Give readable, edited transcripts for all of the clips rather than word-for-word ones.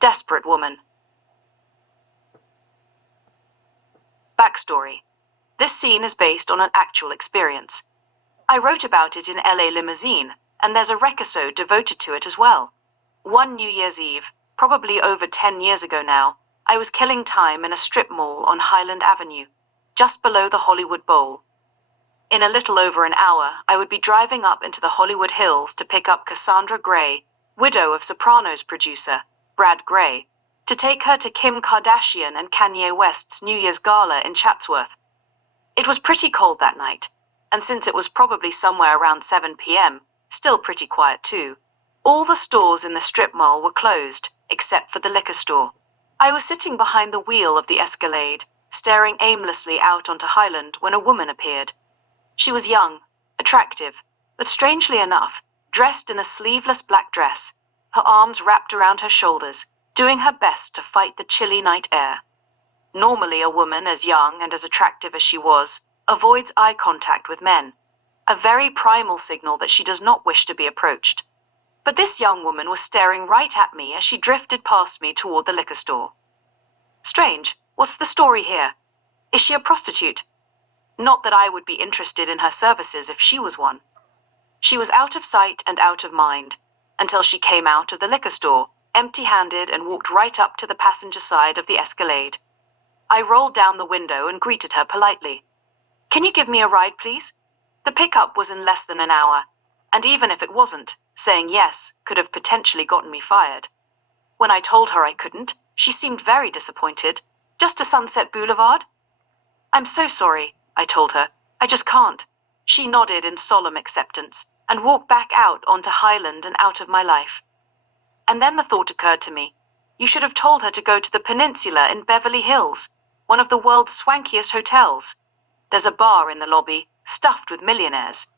Desperate woman. Backstory. This scene is based on an actual experience. I wrote about it in LA Limousine, and there's a recusode devoted to it as well. One New Year's Eve, probably over 10 years ago now, I was killing time in a strip mall on Highland Avenue, just below the Hollywood Bowl. In a little over an hour, I would be driving up into the Hollywood Hills to pick up Cassandra Gray, widow of Sopranos producer Brad Gray, to take her to Kim Kardashian and Kanye West's New Year's Gala in Chatsworth. It was pretty cold that night, and since it was probably somewhere around 7 p.m., still pretty quiet too, all the stores in the strip mall were closed, except for the liquor store. I was sitting behind the wheel of the Escalade, staring aimlessly out onto Highland when a woman appeared. She was young, attractive, but strangely enough, dressed in a sleeveless black dress, her arms wrapped around her shoulders, doing her best to fight the chilly night air. Normally a woman as young and as attractive as she was, avoids eye contact with men, a very primal signal that she does not wish to be approached. But this young woman was staring right at me as she drifted past me toward the liquor store. Strange, what's the story here? Is she a prostitute? Not that I would be interested in her services if she was one. She was out of sight and out of mind, until she came out of the liquor store, empty-handed, and walked right up to the passenger side of the Escalade. I rolled down the window and greeted her politely. "Can you give me a ride, please?" The pickup was in less than an hour, and even if it wasn't, saying yes could have potentially gotten me fired. When I told her I couldn't, she seemed very disappointed. "Just to Sunset Boulevard?" "I'm so sorry," I told her. "I just can't." She nodded in solemn acceptance and walked back out onto Highland and out of my life. And then the thought occurred to me. You should have told her to go to the Peninsula in Beverly Hills, one of the world's swankiest hotels. There's a bar in the lobby, stuffed with millionaires.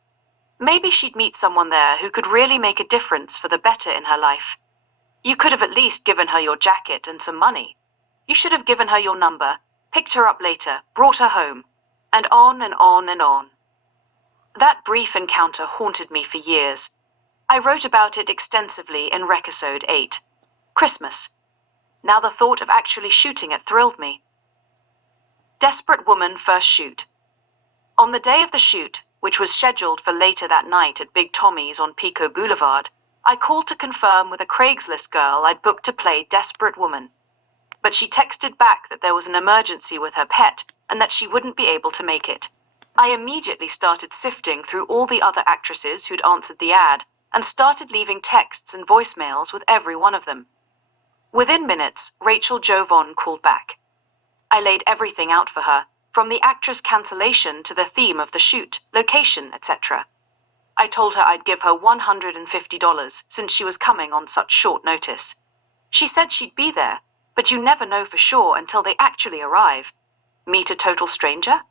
Maybe she'd meet someone there who could really make a difference for the better in her life. You could have at least given her your jacket and some money. You should have given her your number, picked her up later, brought her home, and on and on and on. That brief encounter haunted me for years. I wrote about it extensively in Recusode 8, Christmas. Now the thought of actually shooting it thrilled me. Desperate woman first shoot. On the day of the shoot, which was scheduled for later that night at Big Tommy's on Pico Boulevard, I called to confirm with a Craigslist girl I'd booked to play Desperate Woman. But she texted back that there was an emergency with her pet and that she wouldn't be able to make it. I immediately started sifting through all the other actresses who'd answered the ad and started leaving texts and voicemails with every one of them. Within minutes, Rachel Jovon called back. I laid everything out for her, from the actress cancellation to the theme of the shoot, location, etc. I told her I'd give her $150 since she was coming on such short notice. She said she'd be there, but you never know for sure until they actually arrive. Meet a total stranger?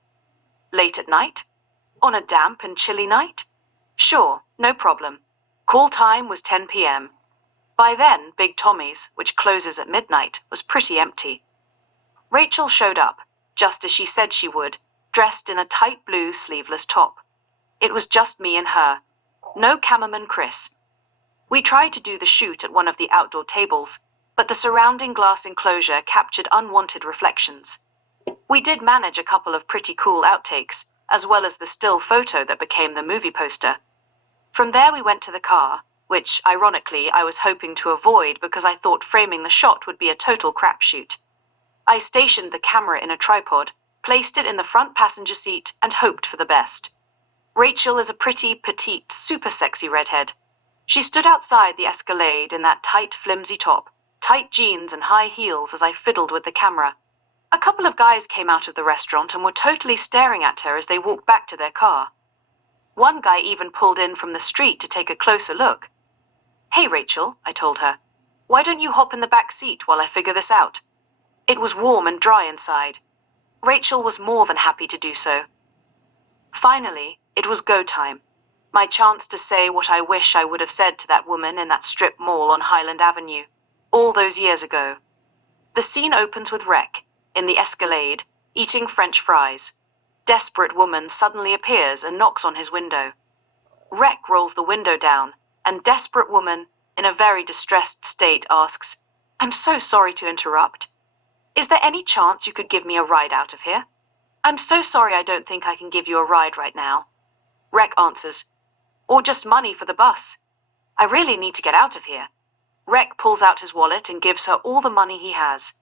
Late at night? On a damp and chilly night? Sure, no problem. Call time was 10 p.m. By then, Big Tommy's, which closes at midnight, was pretty empty. Rachel showed up, just as she said she would, dressed in a tight blue sleeveless top. It was just me and her. No cameraman Chris. We tried to do the shoot at one of the outdoor tables, but the surrounding glass enclosure captured unwanted reflections. We did manage a couple of pretty cool outtakes, as well as the still photo that became the movie poster. From there we went to the car, which, ironically, I was hoping to avoid because I thought framing the shot would be a total crapshoot. I stationed the camera in a tripod, placed it in the front passenger seat, and hoped for the best. Rachel is a pretty, petite, super sexy redhead. She stood outside the Escalade in that tight, flimsy top, tight jeans and high heels as I fiddled with the camera. A couple of guys came out of the restaurant and were totally staring at her as they walked back to their car. One guy even pulled in from the street to take a closer look. "Hey, Rachel," I told her. "Why don't you hop in the back seat while I figure this out?" It was warm and dry inside. Rachel was more than happy to do so. Finally, it was go time. My chance to say what I wish I would have said to that woman in that strip mall on Highland Avenue, all those years ago. The scene opens with Rec, in the Escalade, eating French fries. Desperate woman suddenly appears and knocks on his window. Rec rolls the window down, and Desperate woman, in a very distressed state, asks, I'm so sorry to interrupt. Is there any chance you could give me a ride out of here? I'm so sorry, I don't think I can give you a ride right now. Rec answers, or just money for the bus. I really need to get out of here. Rec pulls out his wallet and gives her all the money he has.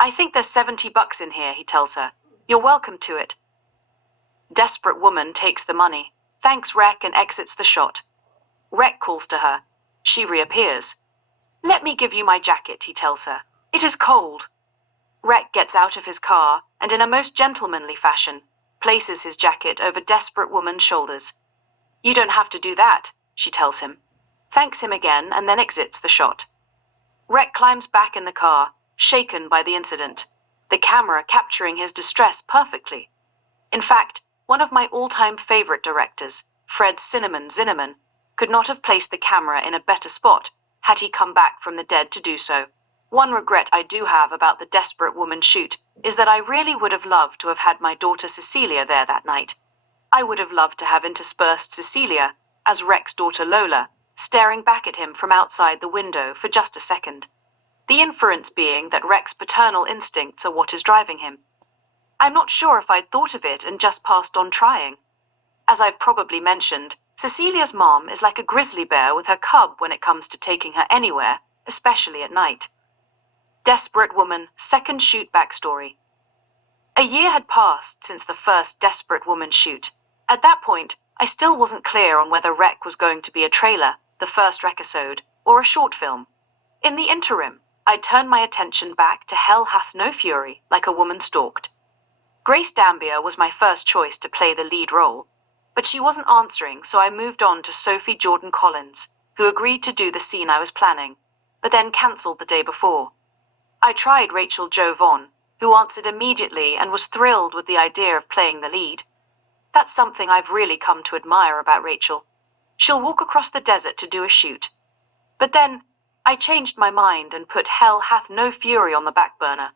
I think there's $70 in here, he tells her. You're welcome to it. Desperate woman takes the money, thanks Rec, and exits the shot. Rec calls to her. She reappears. Let me give you my jacket, he tells her. It is cold. Rec gets out of his car and, in a most gentlemanly fashion, places his jacket over Desperate Woman's shoulders. You don't have to do that, she tells him, thanks him again, and then exits the shot. Rec climbs back in the car, shaken by the incident, the camera capturing his distress perfectly. In fact, one of my all-time favorite directors, Fred Zinnemann, could not have placed the camera in a better spot had he come back from the dead to do so. One regret I do have about the Desperate Woman shoot is that I really would have loved to have had my daughter Cecilia there that night. I would have loved to have interspersed Cecilia, as Rec's daughter Lola, staring back at him from outside the window for just a second. The inference being that Rec's paternal instincts are what is driving him. I'm not sure if I'd thought of it and just passed on trying. As I've probably mentioned, Cecilia's mom is like a grizzly bear with her cub when it comes to taking her anywhere, especially at night. Desperate Woman, second shoot backstory. A year had passed since the first Desperate Woman shoot. At that point, I still wasn't clear on whether Rec was going to be a trailer, the first Recusode, or a short film. In the interim, I turned my attention back to Hell Hath No Fury, Like a Woman Stalked. Grace Dambier was my first choice to play the lead role, but she wasn't answering, so I moved on to Sophie Jordan-Collins, who agreed to do the scene I was planning, but then cancelled the day before. I tried Rachel Jo Vaughn, who answered immediately and was thrilled with the idea of playing the lead. That's something I've really come to admire about Rachel. She'll walk across the desert to do a shoot. But then, I changed my mind and put Hell Hath No Fury on the back burner.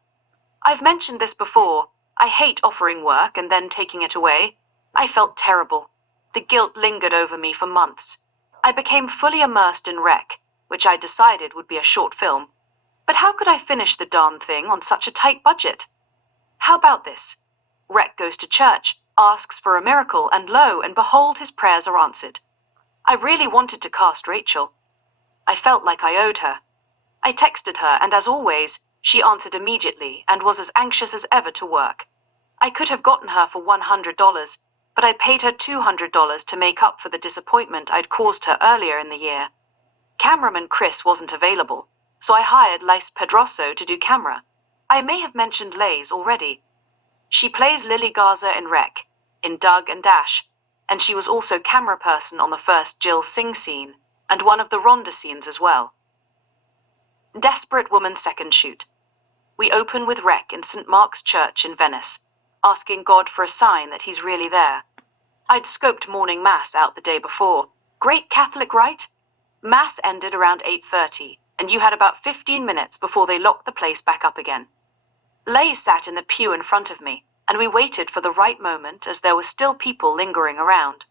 I've mentioned this before. I hate offering work and then taking it away. I felt terrible. The guilt lingered over me for months. I became fully immersed in Rec, which I decided would be a short film. But how could I finish the darn thing on such a tight budget? How about this? Rec goes to church, asks for a miracle, and lo and behold, his prayers are answered. I really wanted to cast Rachel. I felt like I owed her. I texted her, and as always, she answered immediately and was as anxious as ever to work. I could have gotten her for $100, but I paid her $200 to make up for the disappointment I'd caused her earlier in the year. Cameraman Chris wasn't available, so I hired Lace Pedroso to do camera. I may have mentioned Lace already. She plays Lily Garza in Rec, in Doug and Dash, and she was also camera person on the first Jill Singh scene, and one of the Rhonda scenes as well. Desperate Woman second shoot. We open with Rec in St. Mark's Church in Venice, asking God for a sign that he's really there. I'd scoped morning mass out the day before. Great Catholic, right? Mass ended around 8:30, and you had about 15 minutes before they locked the place back up again. Lay sat in the pew in front of me, and we waited for the right moment as there were still people lingering around.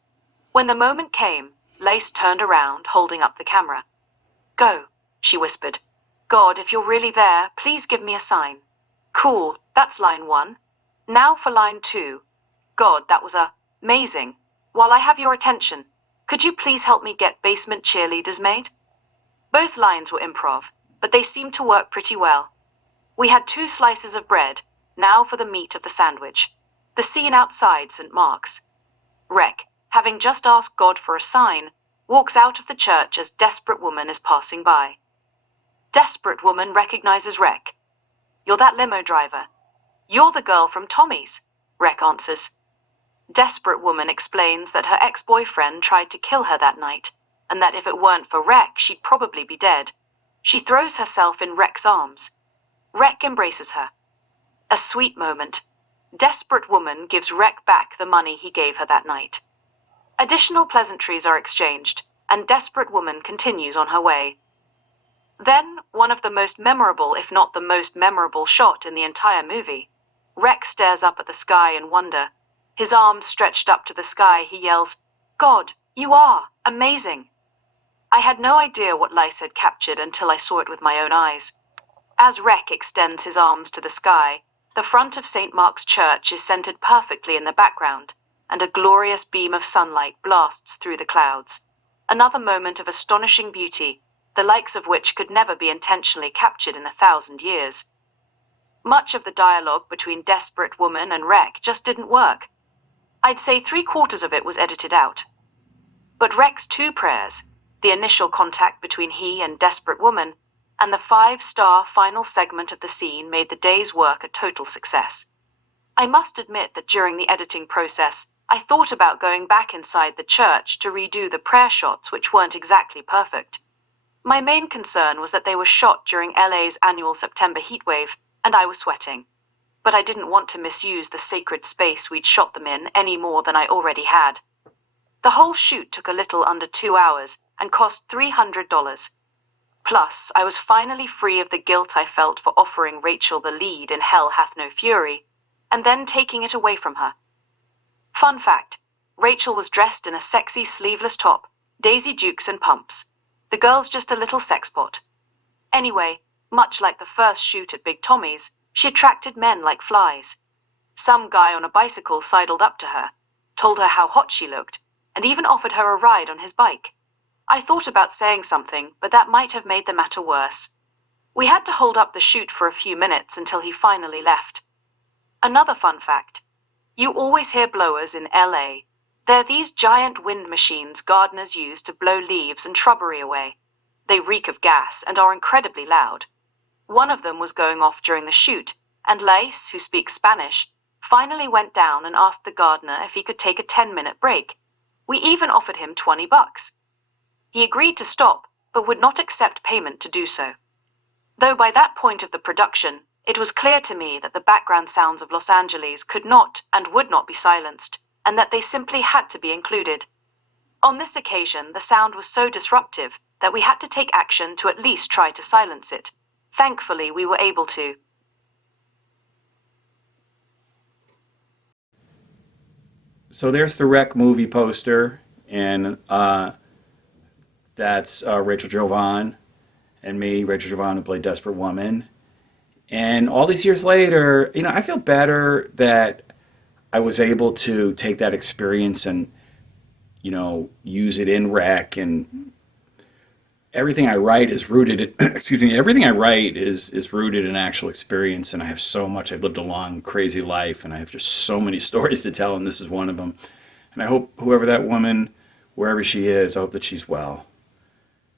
When the moment came, Lace turned around, holding up the camera. Go, she whispered. God, if you're really there, please give me a sign. Cool, that's line 1. Now for line 2. God, that was amazing. While I have your attention, could you please help me get basement cheerleaders made? Both lines were improv, but they seemed to work pretty well. We had 2 slices of bread, now for the meat of the sandwich. The scene outside St. Mark's. Rec, having just asked God for a sign, walks out of the church as Desperate Woman is passing by. Desperate Woman recognizes Rec. You're that limo driver. You're the girl from Tommy's, Rec answers. Desperate Woman explains that her ex-boyfriend tried to kill her that night, and that if it weren't for Rec, she'd probably be dead. She throws herself in Rec's arms. Rec embraces her. A sweet moment. Desperate Woman gives Rec back the money he gave her that night. Additional pleasantries are exchanged, and Desperate Woman continues on her way. Then, one of the most memorable, if not the most memorable shot in the entire movie. Rec stares up at the sky in wonder. His arms stretched up to the sky, he yells, God, you are amazing. I had no idea what Lice had captured until I saw it with my own eyes. As Rec extends his arms to the sky, the front of St. Mark's Church is centered perfectly in the background, and a glorious beam of sunlight blasts through the clouds. Another moment of astonishing beauty, the likes of which could never be intentionally captured in 1,000 years. Much of the dialogue between Desperate Woman and Rec just didn't work. I'd say 3/4 of it was edited out. But Rec's two prayers, the initial contact between he and Desperate Woman, and the 5-star final segment of the scene made the day's work a total success. I must admit that during the editing process, I thought about going back inside the church to redo the prayer shots, which weren't exactly perfect. My main concern was that they were shot during LA's annual September heatwave, and I was sweating. But I didn't want to misuse the sacred space we'd shot them in any more than I already had. The whole shoot took a little under 2 hours and cost $300. Plus, I was finally free of the guilt I felt for offering Rachel the lead in Hell Hath No Fury, and then taking it away from her. Fun fact, Rachel was dressed in a sexy sleeveless top, Daisy Dukes and pumps. The girl's just a little sex pot. Anyway, much like the first shoot at Big Tommy's, she attracted men like flies. Some guy on a bicycle sidled up to her, told her how hot she looked, and even offered her a ride on his bike. I thought about saying something, but that might have made the matter worse. We had to hold up the shoot for a few minutes until he finally left. Another fun fact. You always hear blowers in LA. They're these giant wind machines gardeners use to blow leaves and shrubbery away. They reek of gas and are incredibly loud. One of them was going off during the shoot, and Lace, who speaks Spanish, finally went down and asked the gardener if he could take a 10-minute break. We even offered him $20. He agreed to stop, but would not accept payment to do so. Though by that point of the production, it was clear to me that the background sounds of Los Angeles could not and would not be silenced, and that they simply had to be included. On this occasion, the sound was so disruptive that we had to take action to at least try to silence it. Thankfully, we were able to. So there's the Rec movie poster, and that's Rachel Jovan and me, Rachel Jovan, who played Desperate Woman. And all these years later, I feel better that I was able to take that experience and, use it in Rec. And everything I write is rooted in, everything I write is rooted in actual experience. And I have so much, I've lived a long, crazy life, and I have just so many stories to tell, and this is one of them. And I hope whoever that woman, wherever she is, I hope that she's well.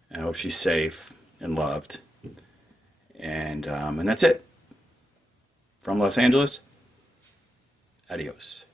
I hope she's safe and loved. And that's it. From Los Angeles, adios.